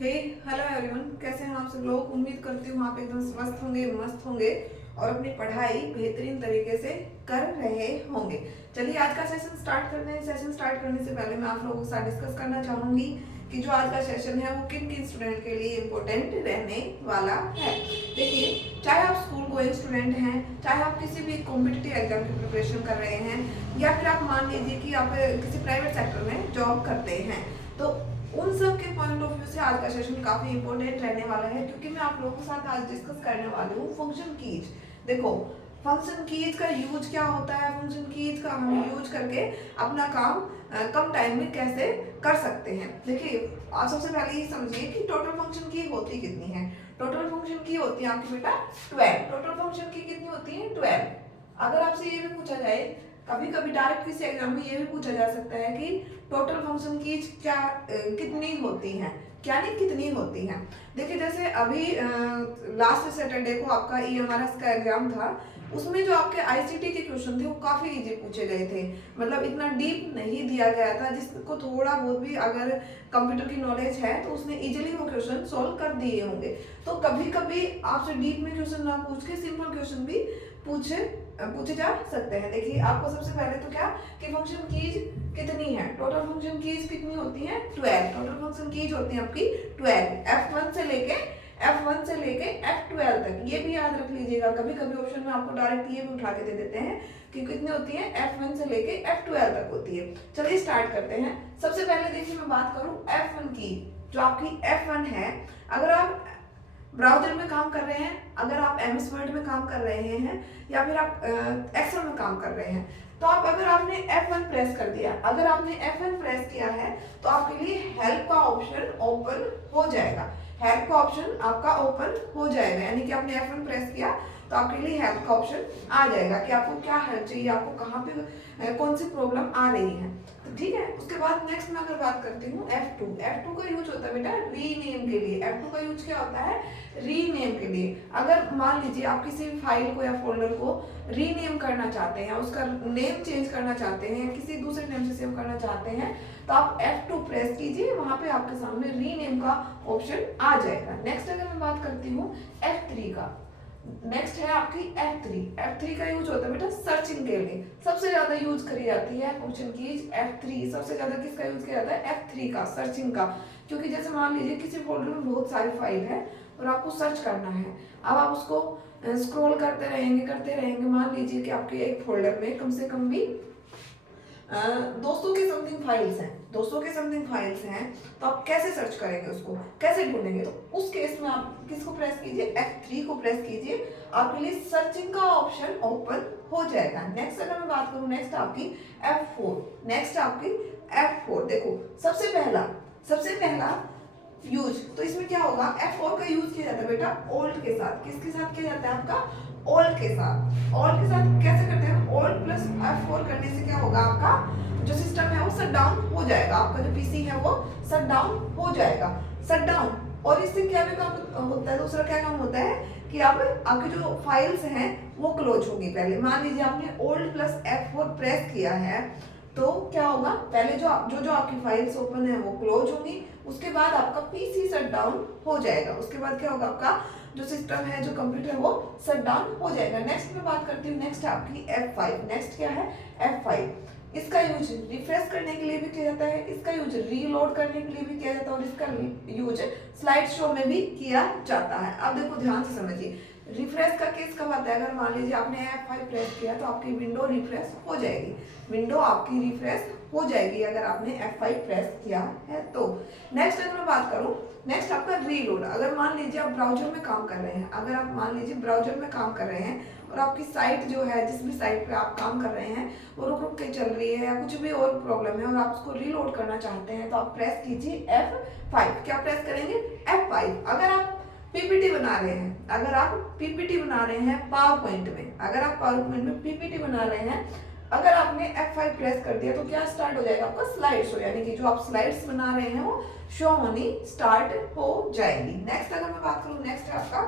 हे hello everyone, कैसे हैं आप सब लोग। उम्मीद करती हूँ आप एकदम स्वस्थ होंगे, मस्त होंगे और अपनी पढ़ाई बेहतरीन तरीके से कर रहे होंगे। चलिए आज का सेशन स्टार्ट करते हैं। सेशन स्टार्ट करने से पहले मैं आप लोगों के साथ डिस्कस करना चाहूंगी कि जो आज का सेशन है वो किन किन स्टूडेंट के लिए इम्पोर्टेंट रहने वाला है। देखिए, चाहे आप स्कूल गोइंग स्टूडेंट हैं, चाहे आप किसी भी कॉम्पिटिटिव एग्जाम की प्रिपरेशन कर रहे हैं, या फिर आप मान लीजिए कि आप किसी प्राइवेट सेक्टर में जॉब करते हैं, तो उन सब के पॉइंट ऑफ व्यू से आज का सेशन काफी इंपॉर्टेंट रहने वाला है, क्योंकि मैं आप लोगों के साथ आज डिस्कस करने वाली हूँ फंक्शन कीज। देखो, फंक्शन कीज का यूज क्या होता है, फंक्शन कीज का हम यूज करके अपना काम कम टाइम में कैसे कर सकते हैं। देखिए, आप सबसे पहले ये समझिए कि टोटल फंक्शन की होती कितनी है। टोटल फंक्शन की होती है आपकी बेटा 12। टोटल फंक्शन की कितनी होती है 12। अगर आपसे ये भी पूछा जाए, कभी कभी डायरेक्ट किसी एग्जाम में ये भी पूछा जा सकता है कि टोटल फंक्शन की क्या कितनी होती हैं, क्या नहीं कितनी होती हैं। देखिए, जैसे अभी लास्ट सैटरडे को आपका ईएमआरएस का एग्जाम था, उसमें जो आपके आईसीटी के क्वेश्चन थे वो काफी इजी पूछे गए थे। मतलब इतना डीप नहीं दिया गया था, जिसको थोड़ा बहुत भी अगर कंप्यूटर की नॉलेज है तो उसने इजीली वो क्वेश्चन सॉल्व कर दिए होंगे। तो कभी कभी आपसे डीप में क्वेश्चन ना पूछ के सिंपल क्वेश्चन भी पूछे जा सकते हैं। देखिए, आपको सबसे पहले तो क्या कि फंक्शन कीज कितनी है, टोटल फंक्शन कीज कितनी होती है 12। टोटल फंक्शन कीज होती है आपकी 12, F1 से लेके F12 तक। ये भी याद रख लीजिएगा, कभी कभी ऑप्शन में आपको डायरेक्ट ये भी उठा के दे देते हैं कि कितनी होती है, F1 से लेके F12 तक होती है। चलिए स्टार्ट करते हैं। सबसे पहले देखिए, मैं बात करूं F1 की, जो आपकी F1 है। अगर आप ब्राउजर में काम कर रहे हैं, अगर आप एमएस वर्ड में काम कर रहे हैं, या फिर आप एक्सेल में काम कर रहे हैं, तो आप अगर आपने F1 प्रेस कर दिया, अगर आपने F1 प्रेस किया है तो आपके लिए हेल्प का ऑप्शन ओपन हो जाएगा। हेल्प का ऑप्शन आपका ओपन हो जाएगा, यानी कि आपने F1 प्रेस किया तो आपके लिए हेल्प का ऑप्शन आ जाएगा कि आपको क्या हेल्प चाहिए, आपको कहाँ पे कौन सी प्रॉब्लम आ रही है। तो ठीक है, उसके बाद नेक्स्ट मैं अगर बात करती हूँ F2 का यूज होता है बेटा रीनेम के लिए। F2 का यूज क्या होता है, रीनेम के लिए। अगर मान लीजिए आप किसी भी फाइल को या फोल्डर को रीनेम करना चाहते हैं, उसका नेम चेंज करना चाहते हैं, किसी दूसरे नेम से सेव करना चाहते हैं, तो आप F2 प्रेस कीजिए, वहां पे आपके सामने रीनेम का ऑप्शन आ जाएगा। नेक्स्ट अगर मैं बात करती हूँ F3 का, नेक्स्ट है आपकी F3 का यूज होता है बेटा सर्चिंग के लिए। सबसे ज्यादा यूज करी जाती है फंक्शन कीज F3। सबसे ज्यादा किसका यूज किया जाता है, F3 का, सर्चिंग का। क्योंकि जैसे मान लीजिए किसी फोल्डर में बहुत सारी फाइल है और आपको सर्च करना है, अब आप उसको स्क्रॉल करते रहेंगे। मान लीजिए कि आपके एक फोल्डर में कम से कम भी 200 के समथिंग फाइल्स हैं, तो आप कैसे सर्च करेंगे, उसको कैसे ढूंढेंगे। तो उस केस में आप किसको प्रेस कीजिए, F3 को प्रेस कीजिए, आपके लिए सर्चिंग का ऑप्शन ओपन हो जाएगा। नेक्स्ट अगर मैं बात करूं, नेक्स्ट आपकी F4। देखो, सबसे पहला यूज, तो इसमें क्या होगा, F4 का यूज किया जाता है बेटा ओल्ड के साथ। किसके साथ किया जाता है, आपका ओल्ड के साथ कैसे करते हैं, ओल्ड प्लस F4 करने से क्या होगा, आपका जो सिस्टम है वो शट डाउन हो जाएगा, आपका जो पीसी है वो शट डाउन हो जाएगा, शट डाउन। और इससे क्या भी काम होता है, दूसरा क्या काम होता है कि आप आपकी जो फाइल्स हैं वो क्लोज होगी। पहले मान लीजिए आपने ओल्ड प्लस F4 प्रेस किया है, तो क्या होगा, पहले जो आपकी फाइल्स ओपन है वो क्लोज होंगी, उसके बाद आपका पीसी शट डाउन हो जाएगा। उसके बाद क्या होगा, आपका जो सिस्टम है, जो कंप्यूटर है वो शट डाउन हो जाएगा। नेक्स्ट मैं बात करती हूँ, नेक्स्ट है आपकी F5। नेक्स्ट क्या है, F5। इसका यूज रिफ्रेश करने के लिए भी किया जाता है, इसका यूज रीलोड करने के लिए भी किया जाता है, और इसका यूज स्लाइड शो में भी किया जाता है। अब देखो ध्यान से समझिए, रिफ्रेश का केस कब आता है, अगर मान लीजिए आपने F5 प्रेस किया तो आपकी विंडो रिफ्रेश हो जाएगी, विंडो आपकी रिफ्रेश हो जाएगी अगर आपने F5 प्रेस किया है तो। नेक्स्ट अगर मैं बात करूं, नेक्स्ट आपका रीलोड। अगर मान लीजिए आप ब्राउजर में काम कर रहे हैं, और आपकी साइट जो है, जिस भी साइट पे आप काम कर रहे हैं वो रुक के चल रही है, या कुछ भी और प्रॉब्लम है और आप उसको रीलोड करना चाहते हैं, तो आप प्रेस कीजिए F5। क्या प्रेस करेंगे, F5। अगर आप पीपीटी बना रहे हैं पावर पॉइंट में, अगर आप पावर पॉइंट में पीपीटी बना रहे हैं, अगर आपने F5 प्रेस कर दिया तो क्या स्टार्ट हो जाएगा, आपका स्लाइड शो, यानी कि जो आप स्लाइड्स बना रहे हैं वो शो होनी स्टार्ट हो जाएगी। नेक्स्ट अगर मैं बात करूं, नेक्स्ट है आपका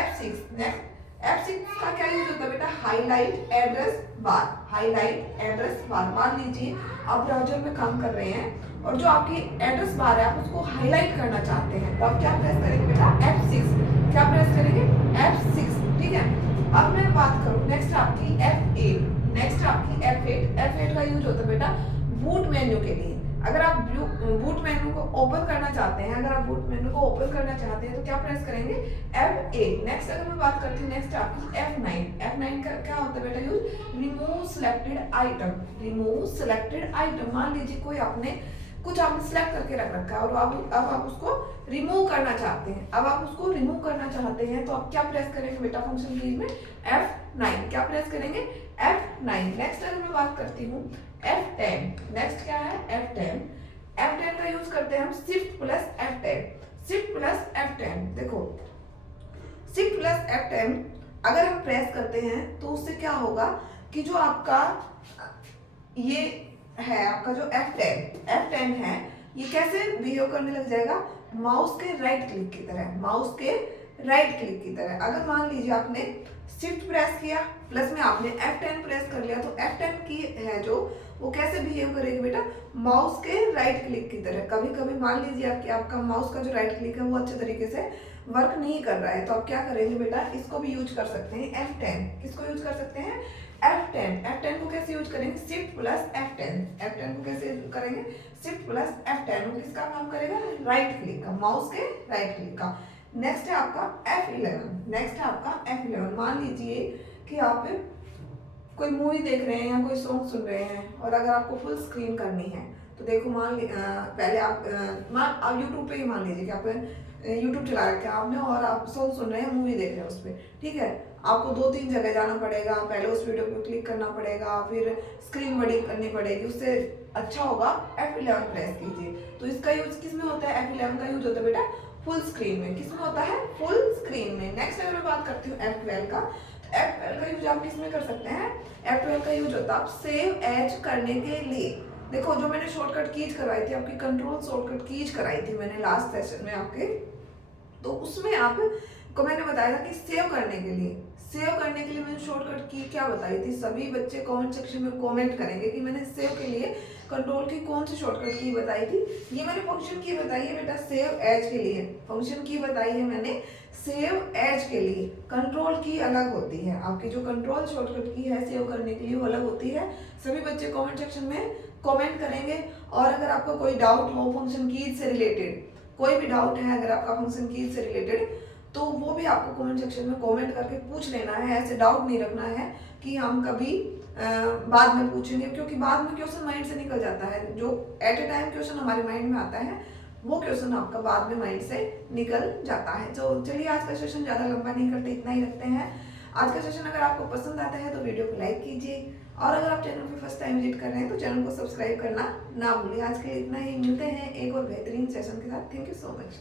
F6। F6 का क्या यूज होता है बेटा, highlight address bar, highlight address bar. मान लीजिए आप ब्राउजर में काम कर रहे हैं और जो आपकी एड्रेस बार है आप उसको हाईलाइट करना चाहते हैं, तो आप क्या प्रेस करेंगे बेटा, F6। क्या प्रेस करेंगे, F6, ठीक है। अब मैं बात करूं नेक्स्ट आपकी F8, नेक्स्ट आपकी F8। F8 का यूज होता है बेटा बूट मेन्यू के लिए। अगर आप बूट मेन्यू को ओपन करना चाहते हैं, अगर आप बूट मेन्यू को ओपन करना चाहते हैं तो क्या प्रेस करेंगे, F8। नेक्स्ट अगर मैं बात करती हूँ नेक्स्ट आपकी F9। F9 का क्या होता है बेटा use, remove selected item, remove selected item. मान लीजिए कोई आपने कुछ आपने सिलेक्ट करके रख रखा है और अब आप उसको रिमूव करना चाहते हैं, अब आप उसको रिमूव करना चाहते हैं तो आप क्या प्रेस करेंगे बेटा फंक्शन कीज में, F9। क्या प्रेस करेंगे, F9। नेक्स्ट अगर मैं बात करती हूँ F10, नेक्स्ट क्या है F10। F10 का यूज करते हैं हम shift plus F10, shift plus F10। देखो शिफ्ट प्लस F10 अगर हम प्रेस करते हैं तो उससे क्या होगा कि जो आपका ये है आपका जो F10 है ये कैसे बिहेव करने लग जाएगा, माउस के राइट क्लिक की तरह, माउस के राइट क्लिक की तरह। अगर मान लीजिए आपने शिफ्ट प्रेस किया प्लस में आपने F10 प्रेस कर लिया तो F10 की है जो वो कैसे बिहेव करेगी बेटा, माउस के राइट क्लिक की तरह। कभी कभी मान लीजिए आपका माउस का जो राइट क्लिक है वो अच्छे तरीके से वर्क नहीं कर रहा है तो आप क्या करेंगे बेटा, इसको भी यूज कर सकते हैं F10। किसको यूज कर सकते हैं, F10। F10 को कैसे यूज करेंगे, शिफ्ट प्लस F10। F10 को कैसे करेंगे, शिफ्ट प्लस F10। वो किसका काम करेगा, राइट क्लिक का, माउस के राइट क्लिक का। नेक्स्ट है आपका F11, नेक्स्ट है आपका F11। मान लीजिए कि आप कोई मूवी देख रहे हैं या कोई सॉन्ग सुन रहे हैं और अगर आपको फुल स्क्रीन करनी है तो देखो पहले आप यूट्यूब पे ही मान लीजिए कि आप यूट्यूब चला रखे आपने और आप सॉन्ग सुन रहे हैं, मूवी देख रहे हैं उस पर, ठीक है। आपको 2-3 जगह जाना पड़ेगा, पहले उस वीडियो पे क्लिक करना पड़ेगा, फिर स्क्रीन बड़ी करनी पड़ेगी। उससे अच्छा होगा F11 प्रेस कीजिए। तो इसका यूज किस में होता है, F11 का यूज होता है बेटा फुल स्क्रीन में। किस में होता है, फुल स्क्रीन में। नेक्स्ट अगर मैं बात करती हूँ F12 का, F12 का यूज आप किसमें कर सकते हैं, F12 का यूज होता है आप सेव एज करने के लिए। देखो जो मैंने शॉर्टकट कीज करवाई थी आपकी, कंट्रोल शॉर्टकट कीज कराई थी मैंने लास्ट सेशन में आपके, तो उसमें आपको मैंने बताया था कि सेव करने के लिए, सेव करने के लिए मैंने शॉर्टकट की क्या बताई थी। सभी बच्चे कमेंट सेक्शन में कमेंट करेंगे कि मैंने सेव के लिए कंट्रोल की कौन सी शॉर्टकट की बताई थी। ये मैंने फंक्शन की बताई है बेटा सेव एज के लिए, फंक्शन की बताई है मैंने सेव एज के लिए। कंट्रोल की अलग होती है, आपकी जो कंट्रोल शॉर्टकट की है सेव करने के लिए वो अलग होती है। सभी बच्चे कमेंट सेक्शन में कमेंट करेंगे और अगर आपको कोई डाउट हो फंक्शन कीज से रिलेटेड, कोई भी डाउट है अगर आपका फंक्शन कीज से रिलेटेड तो वो भी आपको कमेंट सेक्शन में कमेंट करके पूछ लेना है। ऐसे डाउट नहीं रखना है कि हम कभी बाद में पूछेंगे, क्योंकि बाद में क्वेश्चन माइंड से निकल जाता है। जो एट ए टाइम क्वेश्चन हमारे माइंड में आता है वो क्वेश्चन आपका बाद में माइंड से निकल जाता है। तो चलिए आज का सेशन ज़्यादा लंबा नहीं करते, इतना ही रखते हैं। आज का सेशन अगर आपको पसंद आता है तो वीडियो को लाइक कीजिए और अगर आप चैनल पे फर्स्ट टाइम विजिट कर रहे हैं तो चैनल को सब्सक्राइब करना ना भूलिए। आज के लिए इतना ही, मिलते हैं एक और बेहतरीन सेशन के साथ। Thank you so much.